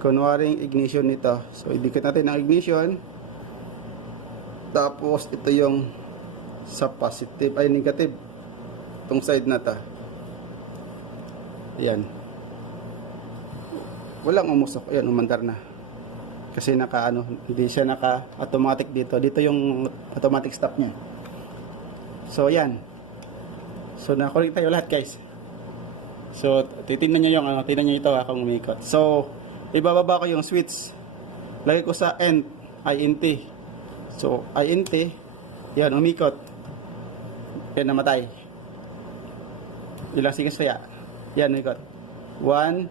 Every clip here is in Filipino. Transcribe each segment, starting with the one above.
kunwaring ignition nito. So idikit natin ang ignition. Tapos ito yung sa positive ay negative. Itong side na to. Ayan. Walang umusok. Ayan, umandar na. Kasi hindi siya naka-automatic dito. Dito yung automatic stop niya. So ayan. So na-connect tayo lahat, guys. So titingnan niyo yung tingnan niyo ito kung umikot. So ibababa ko yung switch. Lagay ko sa INT. So INT, yan umikot. Yan namatay. Ilang seconds kaya? Yan umikot. 1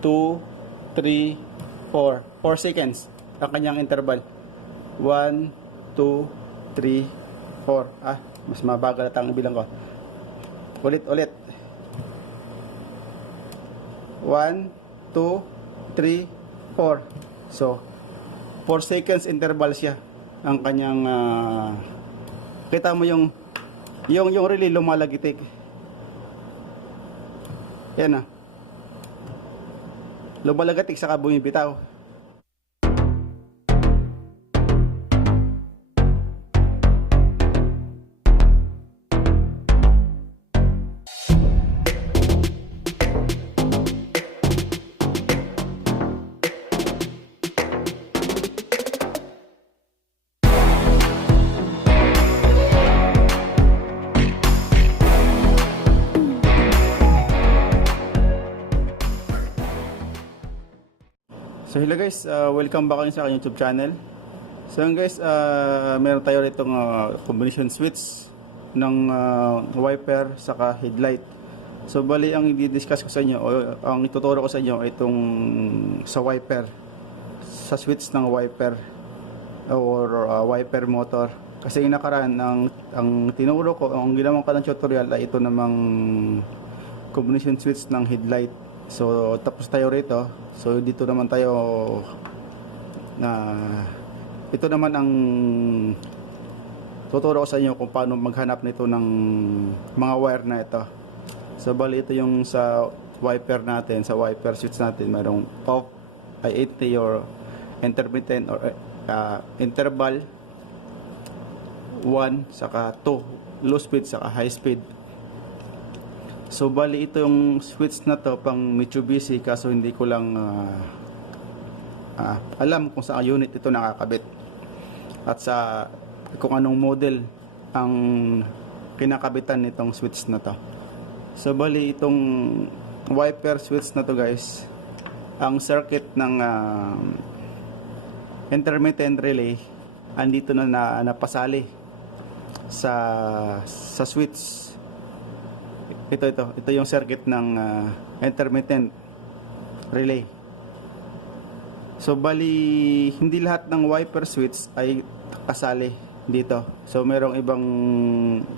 2 3 4 seconds ang kanyang interval. 1 2 3 4. Mas mabagal at ang bilang ko. Ulit. 1 2 3 4. So 4 seconds interval siya ang kanyang kita mo yung relay lumalagitik. Yan lumalagatik saka bumibitaw. So hello guys, welcome back sa aking YouTube channel. So guys, meron tayo ritong combination switch ng wiper saka headlight. So bali ang i-discuss ko sa inyo o ang ituturo ko sa inyo ay itong sa wiper, sa switch ng wiper or wiper motor. Kasi yung nakaraan ang tinuro ko, ang ginawa ko ng tutorial ay ito namang combination switch ng headlight. So tapos tayo rito. So dito naman tayo ito naman ang tuturo ko sa inyo kung paano maghanap nito ng mga wire na ito. So bali ito yung sa wiper natin, sa wiper switch natin, mayroong off ay 80 or intermittent or interval 1 saka 2, low speed saka high speed. So bali ito yung switch na to pang Mitsubishi, kaso hindi ko lang alam kung saan unit ito nakakabit at sa kung anong model ang kinakabitan nitong switch na to. So bali itong wiper switch na to guys, ang circuit ng intermittent relay andito na napasali sa switch. Ito yung circuit ng intermittent relay. So bali hindi lahat ng wiper switch ay kasali dito. So merong ibang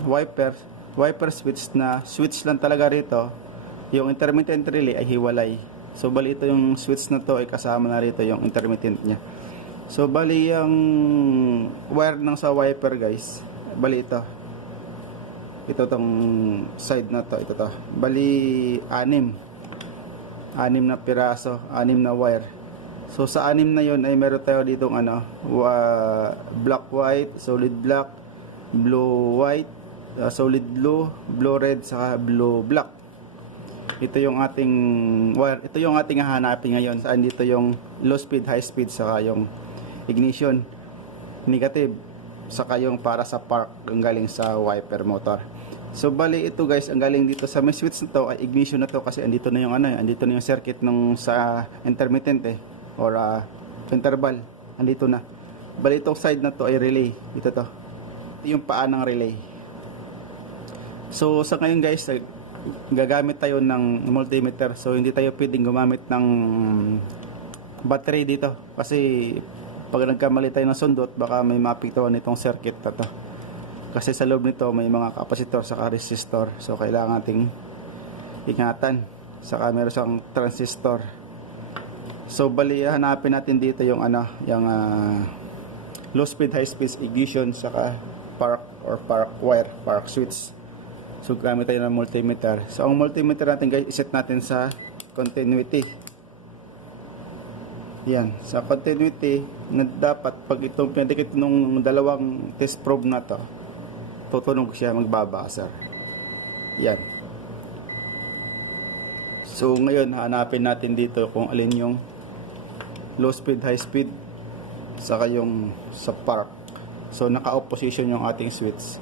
wiper switch na switch lang talaga rito. Yung intermittent relay ay hiwalay. So bali ito yung switch na to ay kasama na rito yung intermittent niya. So bali yung wire ng sa wiper guys, bali ito tong side na to, ito bali 6 na piraso, 6 na wire. So sa 6 na yon ay meron tayo ditong black white, solid black, blue white, solid blue, blue red saka blue black. Ito yung ating wire, ito yung ating hahanapin ngayon. Saan dito yung low speed, high speed saka yung ignition negative saka yung para sa park ang galing sa wiper motor. So bali ito guys, ang galing dito sa may switch na to ay ignition na to kasi andito na yung andito na yung circuit nung sa intermittent or interval, andito na. Bali itong side na to ay relay. Ito yung paa ng relay. So sa ngayon guys, gagamit tayo ng multimeter. So hindi tayo pwedeng gumamit ng battery dito kasi pag nagkamali tayo ng sundot, baka may mapiktuhan nitong circuit na to. Kasi sa loob nito may mga kapasitor saka resistor. So kailangan nating ingatan. Saka meron siyang transistor. So bali hanapin natin dito yung yung low speed, high speed ignition saka park wire, park switch. So gamit tayo ng multimeter. So ang multimeter natin guys, iset natin sa continuity. Yan, sa continuity, na dapat pag itong pinadikit nung dalawang test probe na to, tutunog siya, magbabuzzer. Yan. So ngayon, hanapin natin dito kung alin yung low speed, high speed, saka yung sa park. So naka-off position yung ating switch.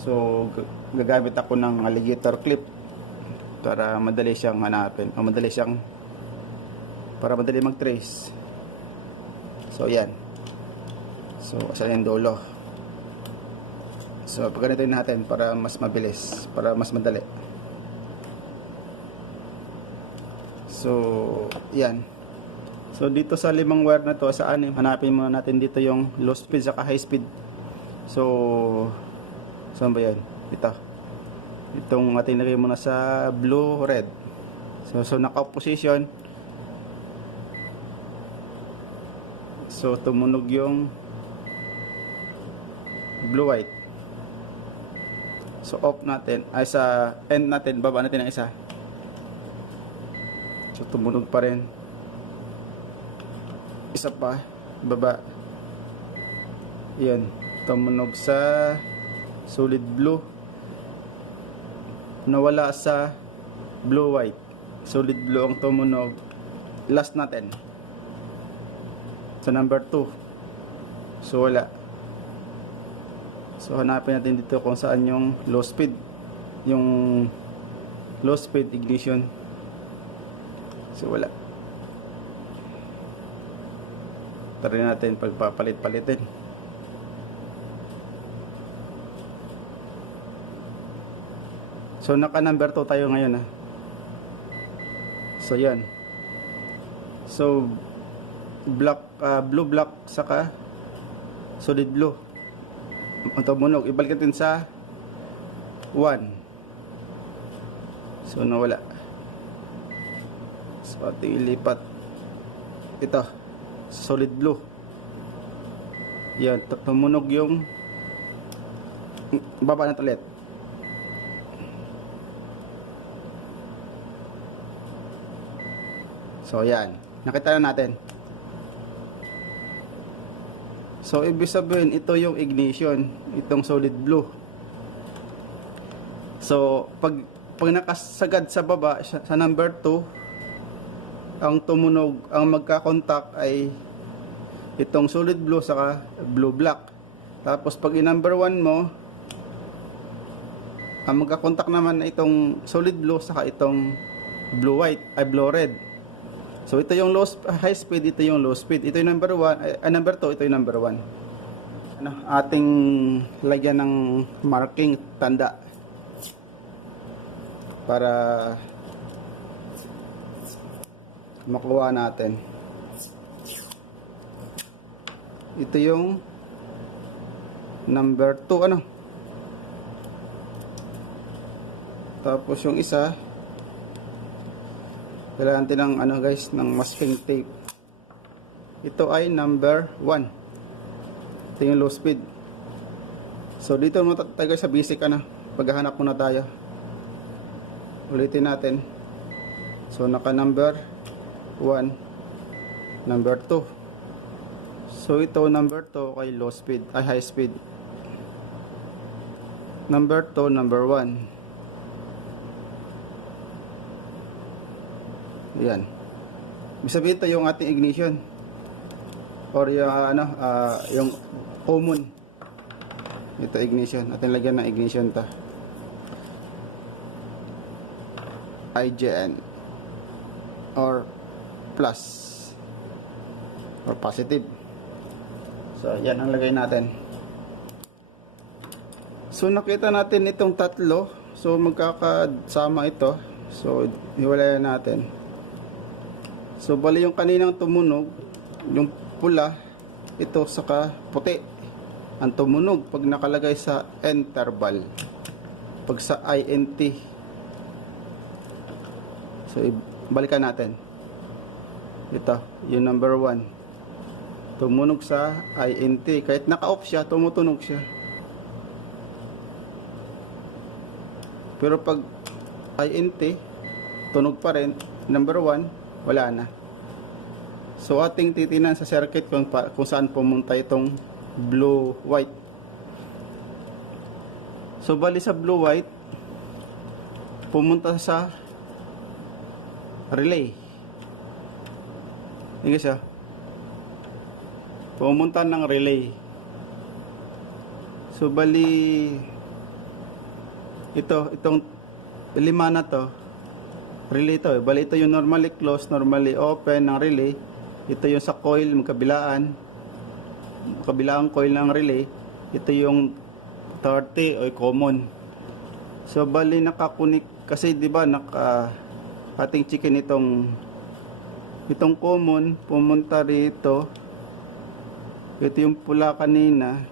So gagamit ako ng alligator clip para madali siyang hanapin, o madali siyang, para madali mag-trace. So yan. So asan yung dulo. So pagganitin natin para mas mabilis, para mas madali. So yan. So dito sa 5 wire na to, sa 6, hanapin muna natin dito yung low speed saka high speed. So saan ba yan? Ito. Itong ating lagay muna sa blue, red. So naka-off position. So tumunog yung blue, white. So off natin, ay sa end natin, baba natin ang isa. So tumunog pa rin. Isa pa, baba. Yan, tumunog sa solid blue. Nawala sa blue, white. Solid blue ang tumunog. Last natin sa number 2. So wala. So hanapin natin dito kung saan yung low speed. Yung low speed ignition. So wala. Try natin pagpapalit-palitin. So naka number 2 tayo ngayon, ha. So yan. So black, blue black saka solid blue ang tumunog. Ibalik natin sa 1. So nawala. So ating ilipat ito, solid blue. Yan, tumunog yung baba na ulit. So yan, nakita na natin. So ibig sabihin, ito yung ignition, itong solid blue. So pag nakasagad sa baba, sa number 2, ang tumunog, ang magka-contact ay itong solid blue saka blue black. Tapos pag i-number 1 mo, ang magka-contact naman na itong solid blue saka itong blue white, ay blue red. So ito yung high speed, ito yung low speed. Ito yung number 1, number 2, ito yung number 1. Ano, ating lagyan ng marking, tanda, para makuha natin. Ito yung number 2, ano. Tapos yung isa, kailangan natin ng ano guys, ng masking tape. Ito ay number 1. Ito yung low speed. So dito muna tayo sa basic, ano, paghahanap muna tayo. Ulitin natin. So naka number 1, number 2. So ito number 2 kay low speed, ay high speed. Number 2, number 1. Yan. Ibig sabihin, ito yung ating ignition, or yung ano, yung common. Ito ignition. Ating lagyan ng ignition ta. IGN or plus or positive. So yan ang lagay natin. So nakita natin itong tatlo. So magkakasama ito. So hiwalayan natin. So bali yung kaninang tumunog, yung pula, ito saka puti ang tumunog pag nakalagay sa interval. Pag sa INT. So balikan natin. Ito, yung number 1. Tumunog sa INT. Kahit naka-off siya, tumutunog siya. Pero pag INT, tunog pa rin. Number 1, wala na. So ating titinan sa circuit kung saan pumunta itong blue white. So bali sa blue white pumunta sa relay. Hindi siya. Pumunta ng relay. So bali itong lima na to relay to. Bali ito yung normally closed, normally open ng relay. Ito yung sa coil magkabilaan. Kabilang coil ng relay. Ito yung 30 o common. So bali nakakunik kasi 'di ba ating chicken itong common pumunta rito. Ito yung pula kanina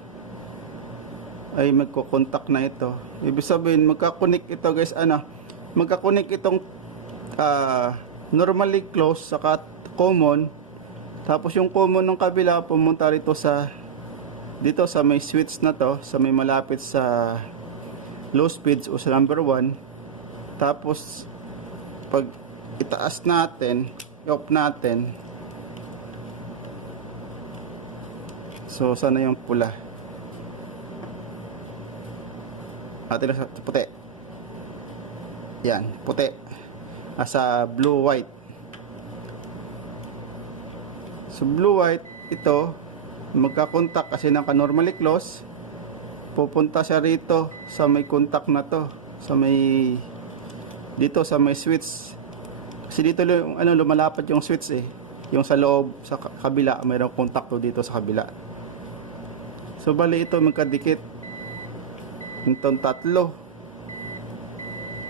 ay magko-contact na ito. Ibig sabihin magka-connect ito guys, magka-connect itong normally closed saka common. Tapos yung common ng kabila pumunta rito dito sa may switch na to, sa may malapit sa low speeds o sa number 1. Tapos pag itaas natin, i-off natin. So sana yung pula. Atin sa puti. Yan, puti. Sa blue white. So blue white ito magka-contact kasi naka-normally close. Pupunta siya rito sa may contact na to, dito sa may switch. Kasi dito lumalapat yung switch yung sa loob, sa kabila, mayroong contact dito sa kabila. So bali ito magkadikit itong tatlo.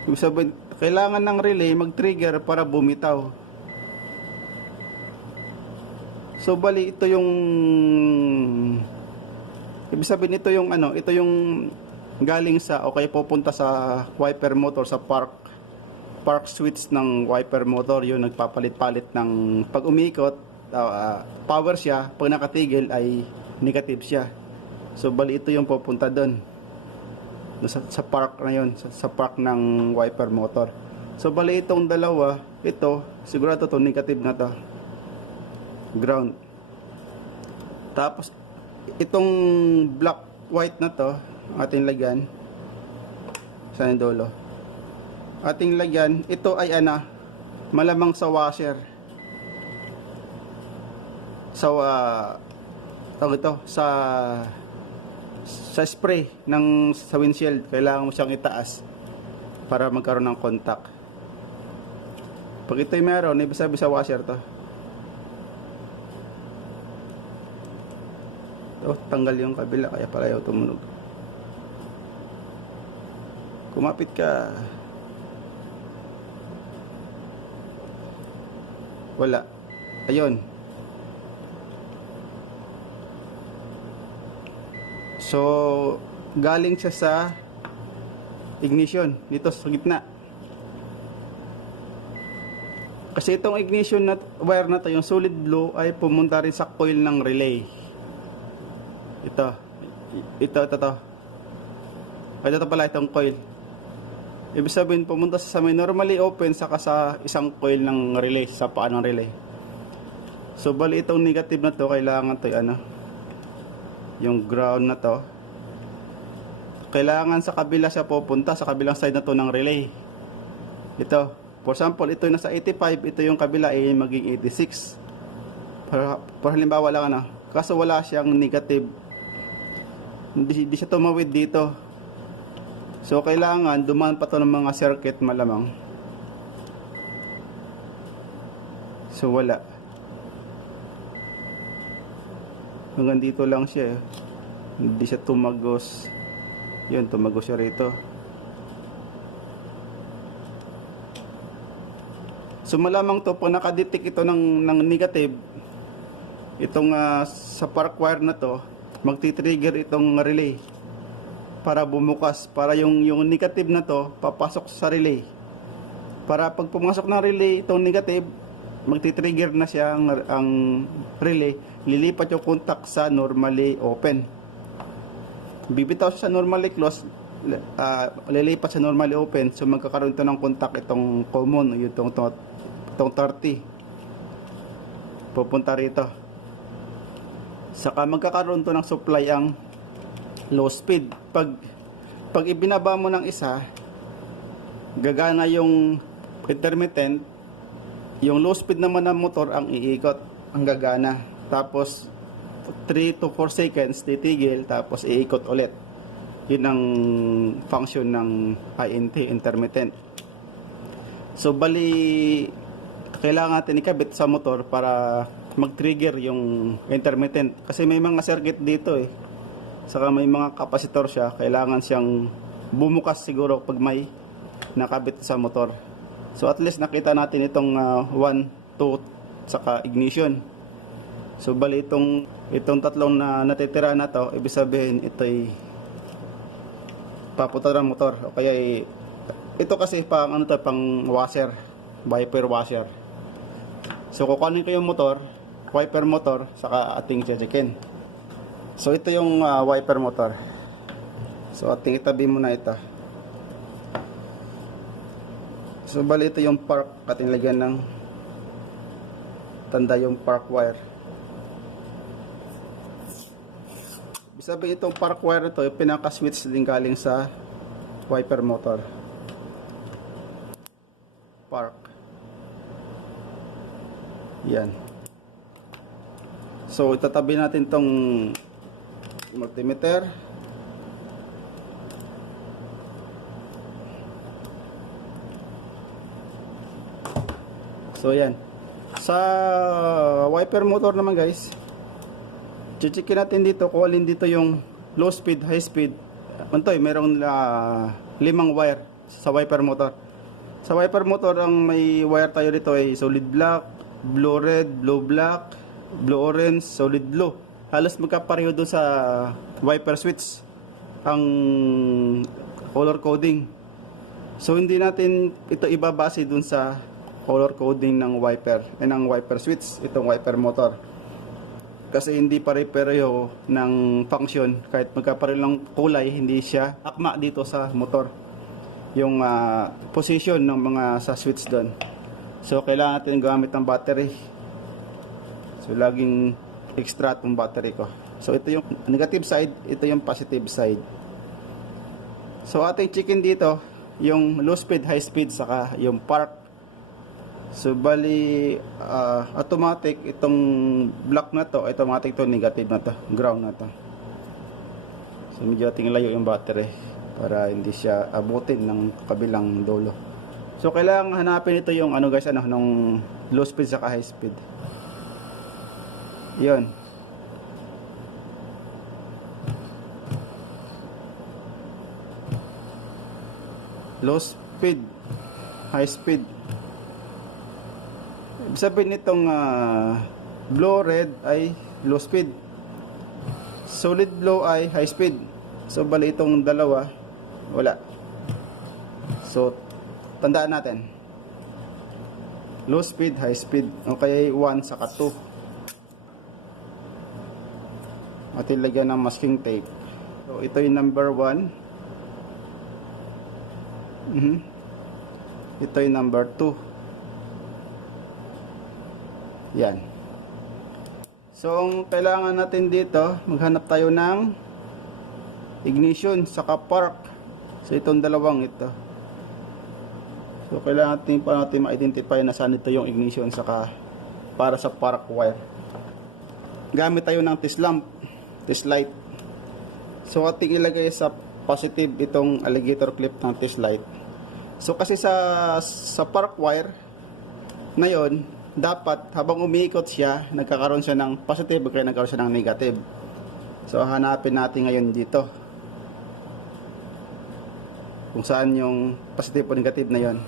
Ibig sabihin, kailangan ng relay mag-trigger para bumitaw. So bali ito yung ibig sabihin ito yung ito yung galing sa pupunta sa wiper motor, sa park switch ng wiper motor, yung nagpapalit-palit ng pag umikot, power siya, pag nakatigil ay negative siya. So bali ito yung pupunta doon sa park na yun, sa park ng wiper motor. So bali itong dalawa, ito sigurado to negative na to, ground. Tapos itong black white na to ating lagyan sa dulo. Ating lagyan, ito ay malamang sa washer. So ito sa spray sa windshield, kailangan mo siyang itaas para magkaroon ng contact. Pag ito'y meron, ibig sabihin sa washer to. Tanggal yung kabila, kaya pala yung tumunog. Kumapit ka. Wala. Ayun. So galing siya sa ignition dito sa gitna. Kasi itong ignition wire na to, yung solid blue, ay pumunta rin sa coil ng relay. Ito pala itong coil. Ibig sabihin pumunta sa may normally open saka sa isang coil ng relay, sa paa ng relay. So bali itong negative na to, kailangan to yung ground na to, kailangan sa kabila siya pupunta, sa kabilang side na to ng relay. Ito, for example, ito yung nasa 85, ito yung kabila ay maging 86. Para halimbawa lang kaso wala siyang negative, hindi siya tumawid dito. So kailangan dumaan pa to ng mga circuit malamang. So wala. Hanggang dito lang siya. Hindi siya tumagos. Yun, tumagos siya rito. So malamang to, pag nakadetect ito ng negative, itong sa park wire na to, magti-trigger itong relay para bumukas, para yung negative na to papasok sa relay. Para pag pumasok ng relay itong negative, magti-trigger na siya ang relay, lilipat yung contact sa normally open. Bibitaw siya sa normally close, lilipat sa normally open. So magkakaroon ito ng contact itong common, itong 30. pupunta rito. Saka magkakaroon to ng supply ang low speed. Pag ibinaba mo ng isa, gagana yung intermittent, yung low speed naman ng motor ang iikot, ang gagana. Tapos 3 to 4 seconds titigil, tapos iikot ulit. Yun ang function ng INT, intermittent. So bali, kailangan natin ikabit sa motor para mag-trigger yung intermittent. Kasi may mga circuit dito eh. Saka may mga kapasitor siya. Kailangan siyang bumukas siguro pag may nakabit sa motor. So at least nakita natin itong 1, 2, saka ignition. So bali itong tatlong na natitira na to, ibig sabihin ito'y papunta ng motor. O kaya ito kasi pang pang washer, wiper washer. So kukunin ko yung motor, wiper motor, saka ating checkin. So ito yung wiper motor. So ating itabi muna ito. So bali ito yung park, ating lagyan ng tanda yung park wire. Ibig sabihin itong park wire ito, yung pinaka-switch din galing sa wiper motor. Park. Yan. So itatabi natin tong multimeter. So yan. Sa wiper motor naman guys, checkin natin dito kung alin dito yung low speed, high speed. Mantoy, merong 5 wire sa wiper motor. Sa wiper motor, ang may wire tayo dito ay solid black, blue red, blue black, blue orange, solid blue. Halos magkapareho doon sa wiper switch ang color coding. So hindi natin ito ibabase doon sa color coding ng wiper, ng wiper switch, itong wiper motor. Kasi hindi pare-pareho ng function. Kahit magkapareho ng kulay, hindi siya akma dito sa motor yung position ng mga sa switch doon. So kailangan natin gamit ng battery. So laging extra itong battery ko. So ito yung negative side, ito yung positive side. So ating checkin dito yung low speed, high speed, saka yung park. So bali automatic itong black na to, automatic to, negative na to, ground na to. So medyo ating layo yung battery para hindi siya abutin ng kabilang dulo. So kailangan hanapin ito yung guys, nung low speed saka high speed. Yun. Low speed, high speed. Ibig sabihin nitong blue red ay low speed, solid blue ay high speed. So bali itong dalawa wala. So tandaan natin, low speed, high speed, o kaya 1 saka 2. At ilagyan ng masking tape. So ito yung number 1. Ito yung number 2. Yan. So ang kailangan natin dito, maghanap tayo ng ignition saka park. So itong dalawang ito. So kailangan natin ma-identify na saan ito yung ignition saka para sa park wire. Gamit tayo ng test lamp, test light. So ating ilagay sa positive itong alligator clip ng test light. So kasi sa park wire na yon, dapat habang umiikot siya, nagkakaroon siya ng positive o kaya nagkaroon siya ng negative. So hanapin natin ngayon dito kung saan yung positive o negative na yon.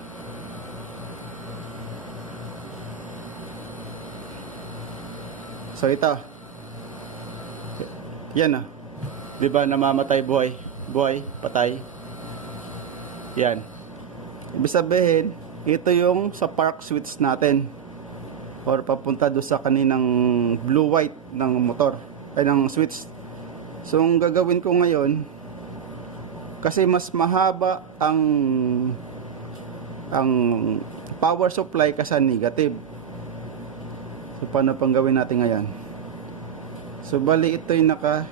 So ito, yan diba, namamatay buhay, patay. Yan. Ibig sabihin, ito yung sa park switch natin or papunta doon sa kaninang blue white ng motor ay ng switch. So ang gagawin ko ngayon, kasi mas mahaba ang power supply kasi negative. So paano pang gawin natin ngayon? So bali ito'y naka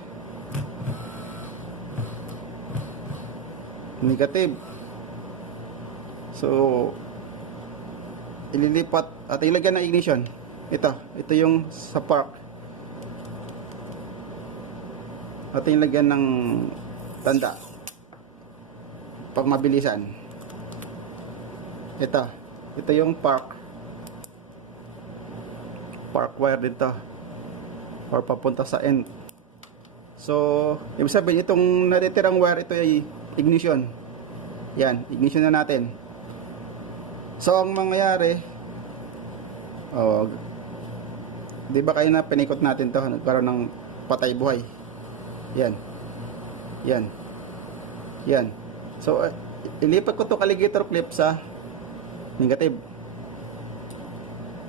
negative. So ililipat at ilagyan ng ignition. Ito yung sa park. At ilagyan ng tanda pag mabilisan. Ito yung park wire dito or papunta sa end. So ibig sabihin itong natitirang wire, ito ay ignition. Yan, ignition na natin. So ang mangyayari, di ba kayo na pinikot natin to, nagkaroon ng patay buhay. Yan. So ilipat ko to alligator clip sa negative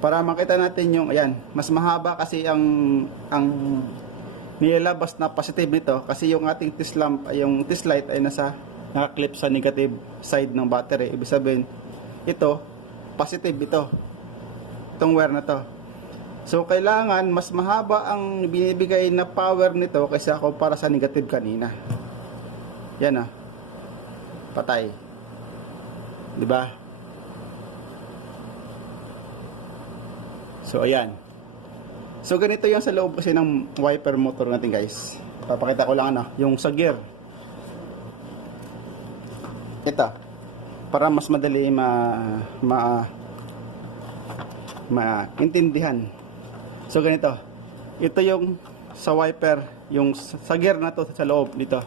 para makita natin yung mas mahaba kasi ang nilalabas na positive nito kasi yung ating test lamp, yung test light ay naka-clip sa negative side ng battery. Ibig sabihin ito positive, itong wire na to. So kailangan mas mahaba ang binibigay na power nito kaysa kumpara sa negative kanina. Yan patay. 'Di ba? So ayan. So ganito 'yung sa loob kasi ng wiper motor natin, guys. Papakita ko lang yung sa gear. Ito. Para mas madali maintindihan. So ganito. Ito yung sa wiper, yung sa gear na to sa loob dito.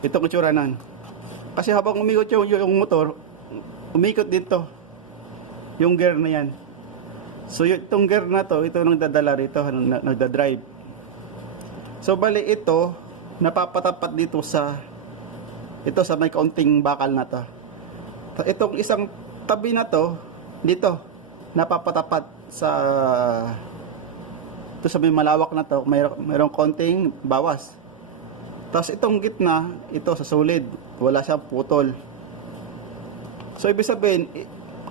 Ito ang itsura nan. Kasi habang umikot yung motor, umikot dito yung gear na yan. So itong gear na to, ito nagdadala rito, nagdadrive. So bali ito napapatapat dito sa may kaunting bakal na to. Itong isang tabi na to dito napapatapat sa may malawak na to, mayroong konting bawas. Tapos itong gitna, ito sa solid, wala siyang putol. So ibig sabihin,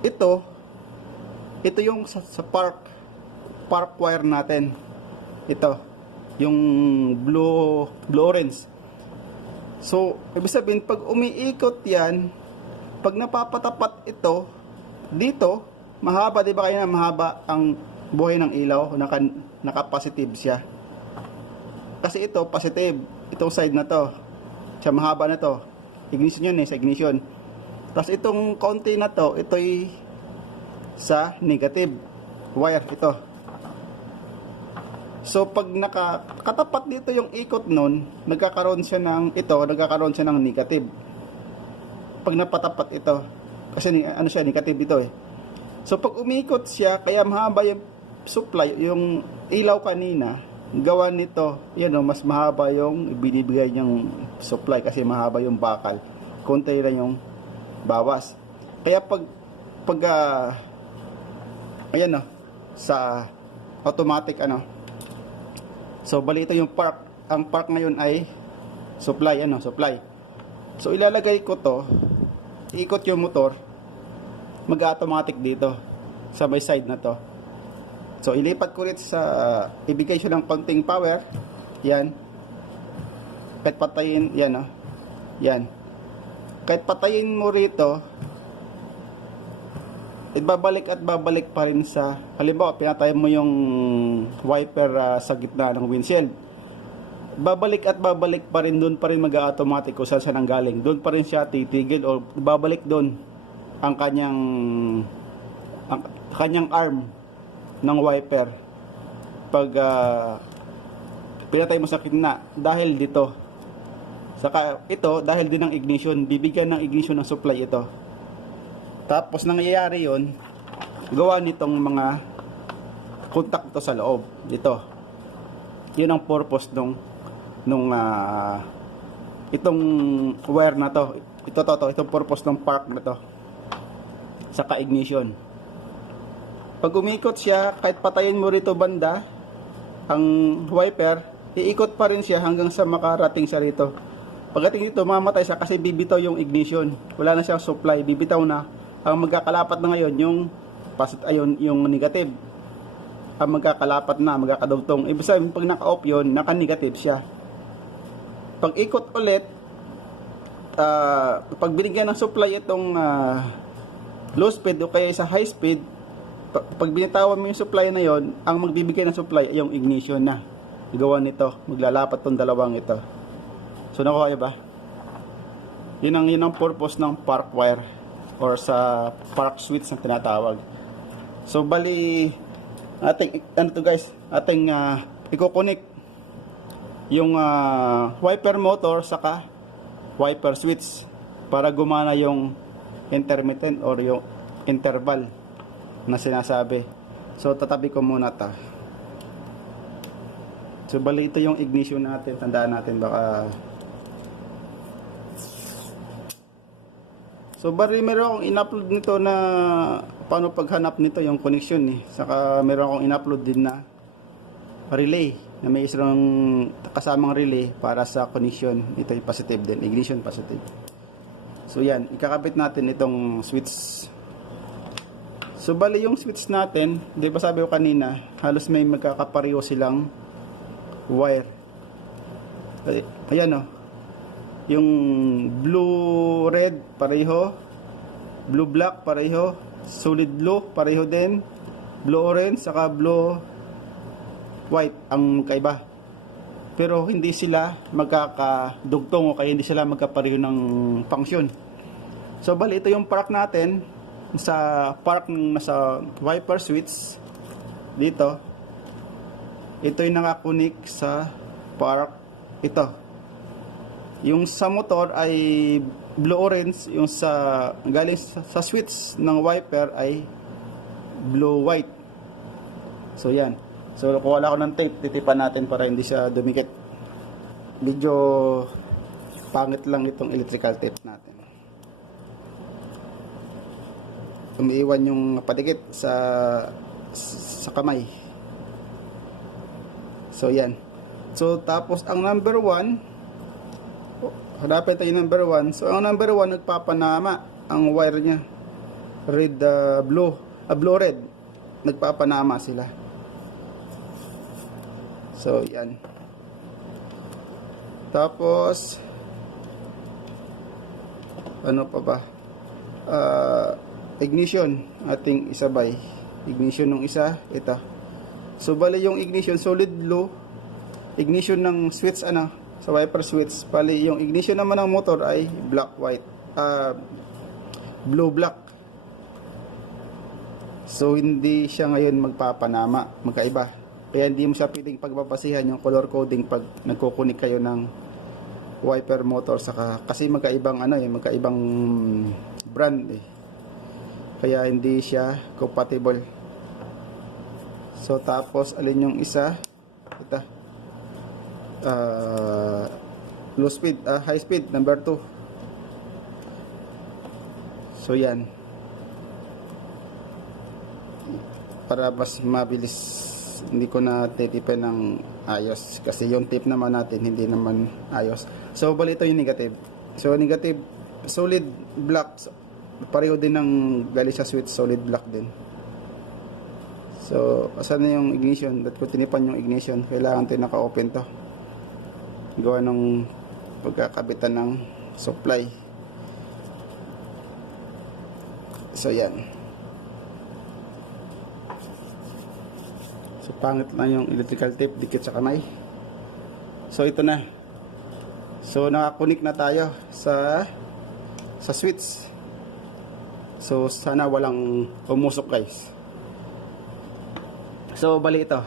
ito yung sa park wire natin. Ito, yung blue orange. So ibig sabihin, pag umiikot yan, pag napapatapat ito dito, mahaba, di ba kayo na mahaba ang buhay ng ilaw, naka-positive siya. Kasi ito positive, itong side na to, siya mahaba na to, ignition yun sa ignition. Tapos itong konti na to, ito'y sa negative wire, ito. So pag nakatapat dito yung ikot nun, nagkakaroon siya ng negative. Pag napatapat ito, kasi siya, negative ito So pag umikot siya, kaya mahaba yung supply, yung ilaw kanina, gawa nito, mas mahaba yung ibinibigay niyang supply kasi mahaba yung bakal, konti lang yung bawas. Kaya pag sa automatic so bali ito yung park, ang park ngayon ay supply. So ilalagay ko to, iikot yung motor, mag-automatic dito sa may side na to. So ilipat ko rin ibigay siya ng konting power. Yan. Kahit patayin, yan. Kahit patayin mo rito, babalik pa rin sa, halimbawa pinatay mo yung wiper sa gitna ng windshield. Babalik pa rin, doon pa rin mag-automatic kung saan siya nanggaling. Doon pa rin siya titigil o babalik doon ang kanyang arm ng wiper pag pinatay mo sa gitna dahil dito. Saka ito dahil din ng ignition, bibigyan ng ignition ng supply ito. Tapos nangyayari yon, gawa nitong mga contact to sa loob dito. Yun ang purpose nung itong wire na to. Itong purpose ng park na to. Saka ignition. Pag umikot siya, kahit patayin mo rito banda ang wiper, iikot pa rin siya hanggang sa makarating siya rito. Pagdating dito, mamatay siya kasi bibitaw yung ignition. Wala na siyang supply, bibitaw na. Ang magkakalapat na ngayon yung negative. magkakalapat na, magkakadugtong. Ibig sabihin, pag naka-off yun, naka-negative siya. Pag ikot ulit, pag binigyan ng supply itong low speed o kaya sa high speed, pag binitawan mo yung supply na yon, ang magbibigay ng supply ay yung ignition na gawa nito, maglalapat tong dalawang ito. So nakuha niyo ba? Yun ang purpose ng park wire or sa park switch na tinatawag. So bali ating ating i-connect yung wiper motor saka wiper switch para gumana yung intermittent or yung interval na sinasabi. So tatabi ko muna ta. So bali ito yung ignition natin, tandaan natin baka. So bali meron akong in-upload nito na paano paghanap nito yung connection eh. Saka meron akong in-upload din na relay na may isang kasamang relay para sa connection. Ito yung positive din, ignition positive. So yan, ikakabit natin itong switch. So bali yung switch natin, di ba sabi ko kanina, halos may magkakapareho silang wire. Ayan o. Yung blue red pareho, blue black pareho, solid blue pareho din, blue orange saka blue white ang kaiba. Pero hindi sila magkakadugtong o kaya hindi sila magkapareho ng function. So bali ito yung park natin sa park nasa wiper switch dito. Ito yung nakakunik sa park ito. Yung sa motor ay blue orange, yung sa galing sa switch ng wiper ay blue white. So yan. So kuha ako ng tape, titipan natin para hindi siya dumikit. Medyo pangit lang itong electrical tape natin. Umiiwan yung padikit sa kamay. So yan. So tapos ang number 1, hanapin tayo yung number 1. So ang number 1 nagpapanama ang wire niya. Red blue red. Nagpapanama sila. So yan. Tapos ano pa ba? Ignition ating isabay. Ignition ng isa, ito. So bali yung ignition solid blue, ignition ng switch sa wiper switch. Bali yung ignition naman ng motor ay black white, blue black. So hindi siya ngayon magpapanama, magkaiba. Kaya hindi mo siya pwedeng pagbabasihan yung color coding pag nagkukunik kayo ng wiper motor saka kasi magkaibang magkaibang brand eh. Kaya hindi siya compatible. So tapos alin yung isa? Ito. Low speed, high speed number 2. So yan. Para mas mabilis, hindi ko na titipen ng ayos kasi yung tip naman natin hindi naman ayos. So bali ito yung negative. So negative solid black, pareho din ng galing sa switch, solid black din. So asan na yung ignition? Dapat ko tinipan yung ignition. Kailangan ito naka-open to. Gawa ng pagkakabitan ng supply. So yan. So pangit lang yung electrical tape dikit sa kamay. So ito na. So nakakunik na tayo sa switch. So sana walang umusok guys. So bali ito.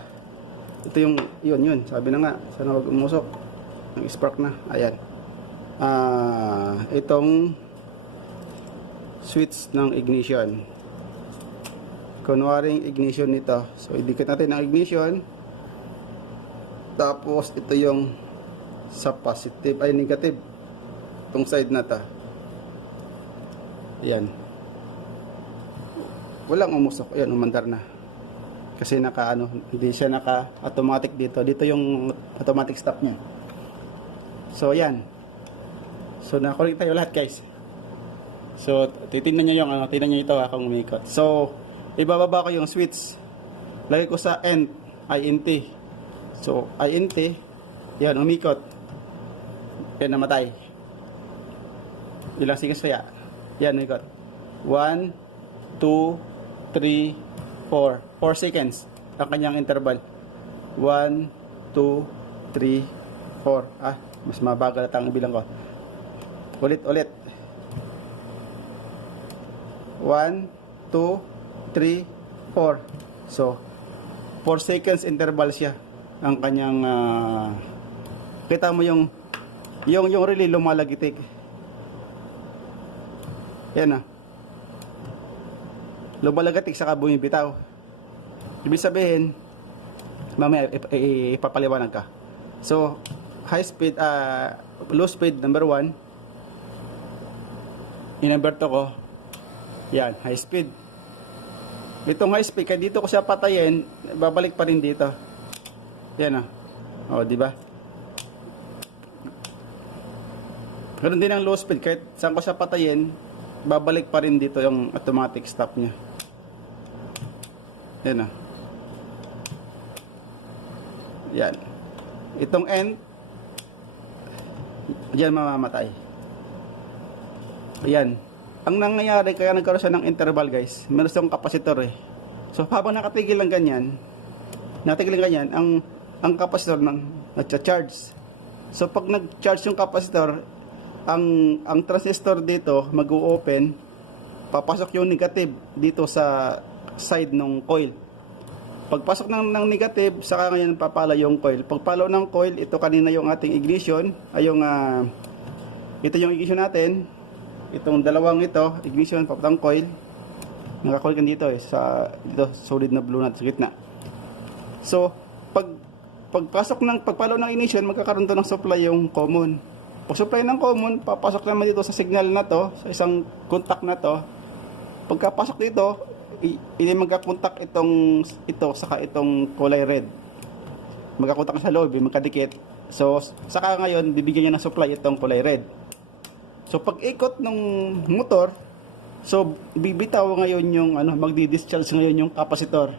Ito yung yun sabi na nga sana wag umusok. Ang spark na. Ayan. Itong switch ng ignition. Kunwaring ignition nito. So idikit natin ang ignition. Tapos ito yung sa positive ay negative. Itong side na ta. Ayan. Walang umusok. Ayan, umandar na. Kasi hindi siya naka-automatic dito. Dito yung automatic stop niya. So, ayan. So, nakulik tayo lahat, guys. So, titingnan nyo yung, tingnan nyo ito, akong umikot. So, ibababa ko yung switch. lagay ko sa end, INT. So, INT, yan, umikot. Yan, namatay. Ilang seconds kaya? Yan, umikot. 1, 2, 3, 4. 4 seconds ang kanyang interval. 1, 2, 3, 4. Mas mabagal at ang bilang ko. Ulit. 1, 2, 3, 4. So, 4 seconds interval siya ang kanyang kita mo yung relay lumalagitik. Yan lumalagitik saka bumibitaw. Ibig sabihin, mamaya ipapaliwanag ka. So, high speed, low speed number 1. I-number 2 ko. Yan, high speed. Itong high speed, kaya dito ko siya patayin, babalik pa rin dito. Yan di ba? Ganun din ang low speed, kahit saan ko siya patayin, babalik pa rin dito yung automatic stop niya. Yan Yan. Itong end, diyan mamamatay. Ayan. Ang nangyayari kaya nagkaroon siya ng interval, guys, meron siyang kapasitor So habang nakatigil lang ganyan, ang kapasitor nagcha-charge. So pag nag-charge yung kapasitor, ang transistor dito mag-o-open, papasok yung negative dito sa side ng coil. Pagpasok ng negative, saka ngayon papalo yung coil. Pagpalo ng coil, ito kanina yung ating ignition, ito yung ignition natin. Itong dalawang ito, ignition, papatang coil. Naka-coil kan dito dito solid na blue natin sa gitna. So, pagpalo ng ignition, magkakaroon to ng supply yung common. Pag supply ng common, papasok naman dito sa signal na to, sa isang contact na to. Pagkapasok dito, magkakontak ito saka itong kulay red. Magkakontak sa loob, magkadikit. So, saka ngayon, bibigyan niya ng supply itong kulay red. So pag ikot ng motor, so bibitaw ngayon yung magdi-discharge ngayon yung kapasitor.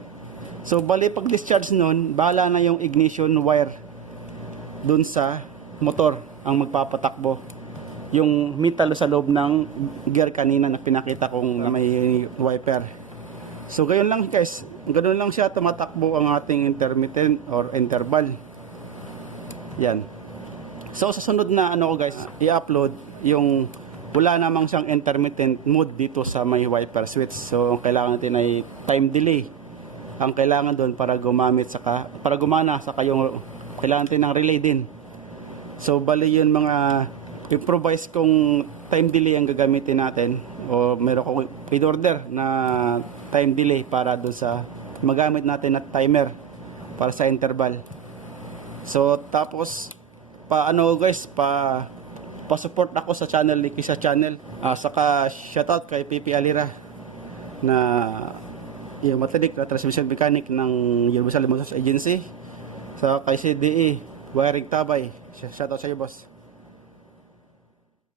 So bali pag discharge nun, bahala na yung ignition wire dun sa motor ang magpapatakbo. Yung metal sa loob ng gear kanina na pinakita kong may wiper. So gayon lang guys, ganoon lang siya tumatakbo ang ating intermittent or interval. Yan. So sa sunod na guys, i-upload yung wala namang siyang intermittent mode dito sa may wiper switch. So ang kailangan natin ay time delay. Ang kailangan doon para gumana saka yung kailangan natin ng relay din. So bali yun mga improvise kung time delay ang gagamitin natin, o meron akong in-order na time delay para doon sa magamit natin na timer para sa interval. So tapos pa-support ako sa channel ni Kisa Channel. Saka shoutout kay PP Alira na yung matadik na transmission mechanic ng Universal Motors Agency. Sa kay CDE Wiring Tabay. Shoutout sa iyo, boss.